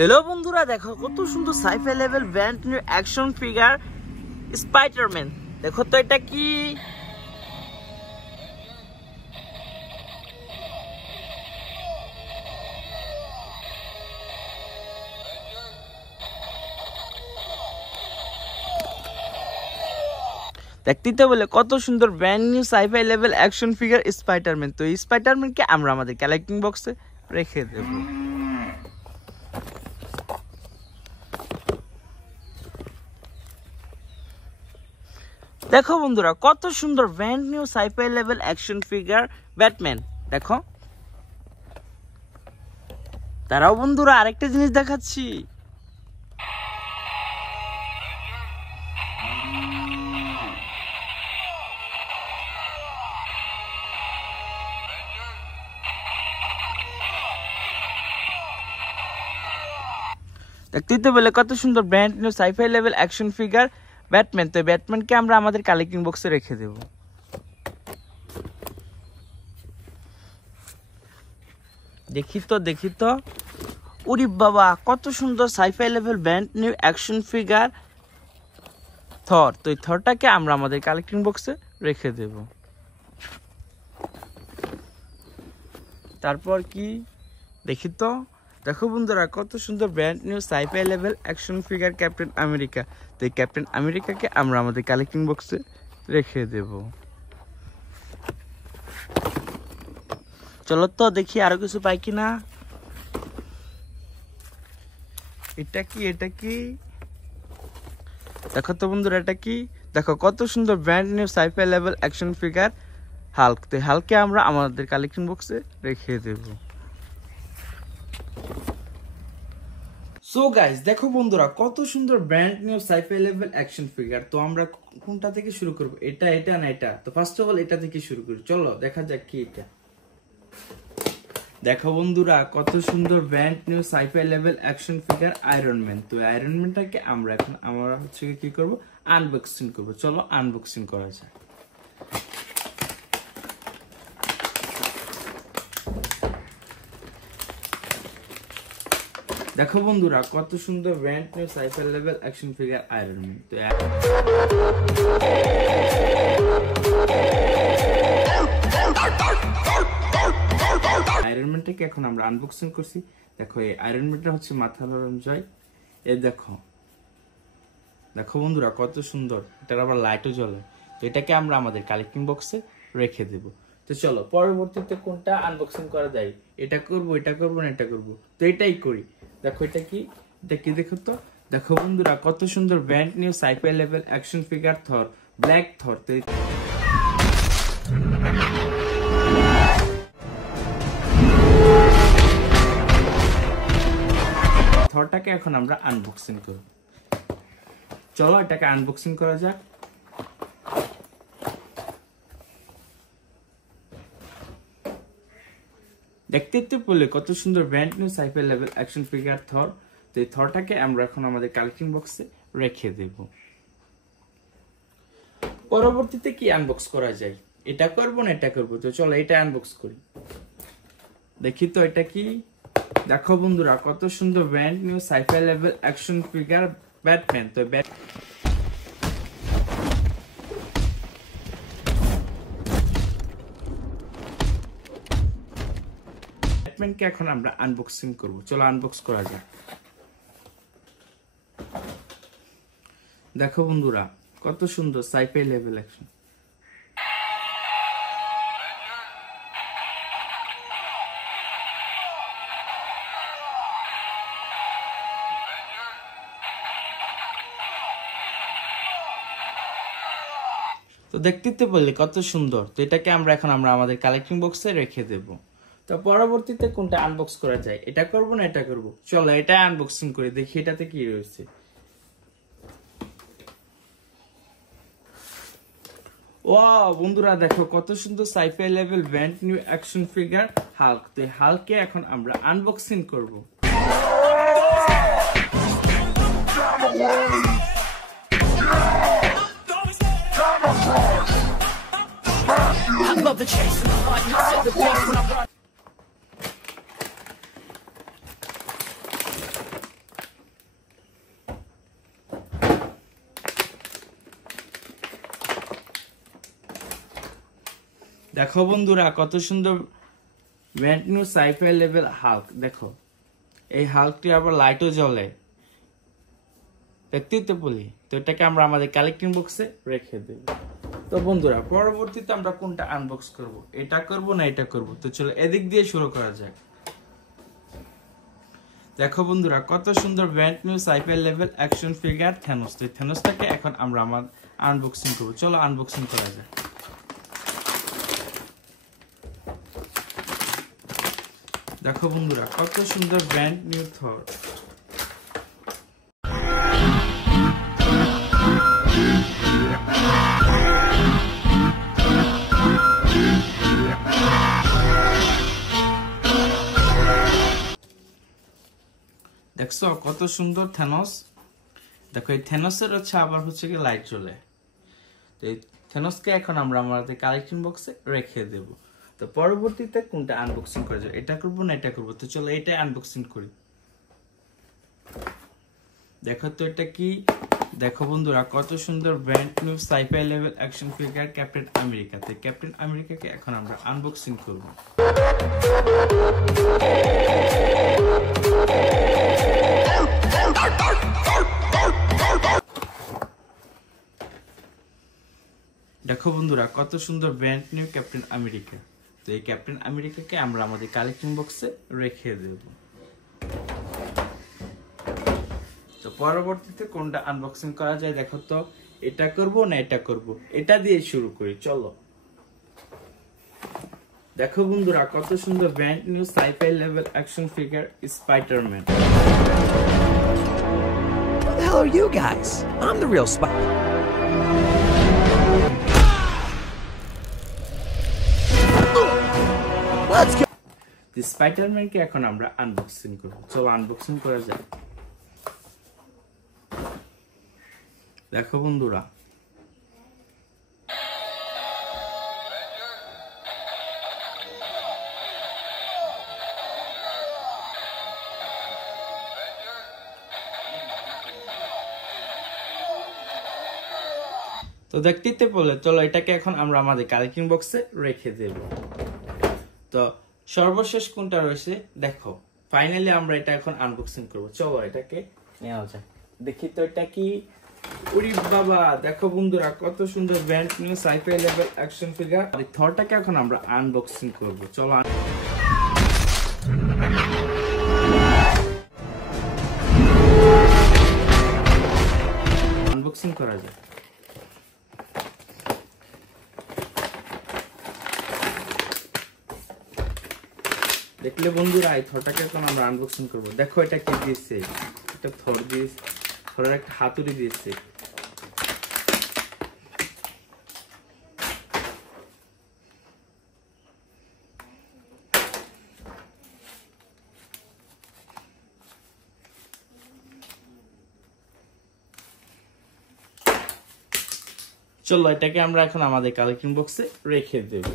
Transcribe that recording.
Hello বন্ধুরা দেখো কত সুন্দর sci fi level brand new action figure Spiderman. দেখো তো এটা কি, দেখতেই তো বলে কত সুন্দর brand new sci fi level action figure Spiderman. তো এই স্পাইডারম্যানকে আমরা আমাদের কালেক্টিং বক্সে রেখে দেব। দেখো বন্ধুরা কত সুন্দর brand new sci fi level action figure Batman. দেখো তারাও বন্ধুরা আরেকটা জিনিস দেখাচ্ছি। দেখতেই তো বলে কত সুন্দর brand new sci fi level action figure Batman. তো ব্যাটম্যানকে আমরা আমাদের কালেক্টিং বক্সে রেখে দেব। দেখি তো উরি বাবা কত সুন্দর sci fi level brand new action figure Thor. তো এই থরটাকে আমরা আমাদের কালেক্টিং বক্সে রেখে দেব। তারপর কি দেখো বন্ধুরা কত সুন্দর brand new sci fi level action figure captain America. তো এই ক্যাপ্টেন আমেরিকাকে আমরা আমাদের কালেক্টিং বক্সে রেখে দেব। চলো তো দেখি আরো কিছু পাই কিনা। এটা কি দেখো তো বন্ধুরা এটা কি, দেখো কত সুন্দর brand new sci fi level action figure Hulk. তো হাল্ককে আমরা আমাদের কালেক্টিং বক্সে রেখে দেব। সো গাইস দেখো বন্ধুরা কত সুন্দর brand new sci fi level action figure. তো আমরা কোনটা থেকে শুরু করব, এটা না এটা? তো ফার্স্ট অফ অল এটা থেকে শুরু করি, চলো দেখা যাক কি এটা। দেখো বন্ধুরা কত সুন্দর brand new sci fi level action figure Iron Man. তো আয়রন ম্যানটাকে আমরা কি করব, আনবক্সিং করব। চলো আনবক্সিং করা যাক। দেখো বন্ধুরা কত সুন্দর brand new sci fi level action figure Iron Man. তো আয়রন ম্যানটাকে এখন আমরা আনবক্সিং করছি। দেখো এই আয়রন ম্যানটা হচ্ছে মাথা লরম জয়। দেখো বন্ধুরা কত সুন্দর, এটার আবার লাইটও জ্বলে। তো এটাকে আমরা আমাদের কালেক্টিং বক্সে রেখে দেব। তো চলো পরবর্তীতে কোনটা আনবক্সিং করা যায়, এটা করব না এটা করব? তো এটাই করি। দেখো এটা কি দেখো তো। দেখো বন্ধুরা কত সুন্দর brand new sci fi level action figure Thor, black Thor. তো থরটাকে এখন আমরা আনবক্সিং করব। চলো এটাকে আনবক্সিং করা যাক। দেখতে পেলে কত সুন্দর brand new sci fi level action figure Thor. তো এই থরটাকে আমরা এখন আমাদের কালেক্টিং বক্সে রেখে দেব। পরবর্তীতে কি আনবক্স করা যায়, এটা করব না এটা করব? তো চলো এটা আনবক্স করি। দেখি তো এটা কি। দেখো বন্ধুরা কত সুন্দর brand new sci fi level action figure Batman. তো ব্যাটম্যানকে এখন আমরা আনবক্সিং করব। চলো আনবক্স করা যাক। দেখো বন্ধুরা কত সুন্দর সাইফাই লেভেল অ্যাকশন। তো দেখতে বললে কত সুন্দর। তো এটাকে আমরা এখন আমাদের কালেক্টিং বক্সে রেখে দেব। তো পরবর্তীতে কোনটা আনবক্স করা যায়, এটা করব না এটা করব? চলো এটা আনবক্সিং করে দেখি এটাতে কি রয়েছে। ওয়াও বন্ধুরা দেখো কত সুন্দর sci fi level brand new action figure Hulk. তো হাল্ককে এখন আমরা আনবক্সিং করব। দেখো বন্ধুরা কত সুন্দর brand new sci fi level Hulk. দেখো এই হাল্কটি আবার লাইটও জ্বলে, দেখতেই তো বলি। তো এটাকে আমরা আমাদের কালেক্টিং বক্সে রেখে দেব। তো বন্ধুরা পরবর্তীতে আমরা কোনটা আনবক্স করব, এটা করব না এটা করব? তো চলো এদিক দিয়ে শুরু করা যাক। দেখো বন্ধুরা কত সুন্দর brand new sci fi level action figure Thanos. তো থ্যানোসটাকে এখন আমরা আনবক্সিং করব। চলো আনবক্সিং করা যাক। দেখো বন্ধুরা কত সুন্দর ব্র্যান্ড নিউ থর। দেখছো কত সুন্দর থ্যানোস। দেখো এই থ্যানোসের আবার কি লাইট জ্বলে। তো এই থ্যানোসকে এখন আমরা আমাদের কালেকশন বক্সে রেখে দেব। তো পরবর্তীতে কোনটা আনবক্সিং করা যাবে, এটা করবো না এটা করবো? তো চলো এটাই আনবক্সিং করি। দেখো তো এটা কি। দেখো বন্ধুরা কত সুন্দর brand new sci fi level action figure captain America. তো ক্যাপ্টেন আমেরিকাকে এখন আমরা আনবক্সিং করব। দেখো বন্ধুরা কত সুন্দর ব্র্যান্ড নিউ ক্যাপ্টেন আমেরিকা। তো এই ক্যাপ্টেন আমেরিকাকে আমরা আমাদের কালেকশন বক্সে রেখে দেব। তো পরবর্তীতে কোনটা আনবক্সিং করা যায়, দেখো তো এটা করব না এটা করব? এটা দিয়ে শুরু করি চলো। দেখো বন্ধুরা কত সুন্দর brand new sci fi level action figure Spider-Man. Who the hell are you guys? I'm the real Spider. Let's go. স্পাইডারম্যানকে এখন আমরা আনবক্সিং করব। চলো আনবক্সিং করা যায়। দেখো বন্ধুরা তো দেখতে বলে চলো এটাকে এখন আমরা আমাদের কালেকশন বক্সে রেখে দেব। তো সর্বশেষ কোনটা রয়েছে দেখো, ফাইনালি আমরা এটা এখন আনবক্সিং করব। চলো এটাকে নেওয়া যাক। দেখি তো এটা কি। ওরে বাবা দেখো বন্ধুরা কত সুন্দর brand new sci fi level action figure. এই থরটাকে এখন আমরা আনবক্সিং করব। চলো আনবক্সিং করা যায়। দেখলে বন্ধুরা এই থরটাকে এখন আমরা আনবক্সিং করব। দেখো এটা কি দিয়েছে, এটা থর দিয়েছে, থরের একটা হাতুড়ি দিয়েছে। চলো এটাকে আমরা এখন আমাদের কালেকশন বক্সে রেখে দেব।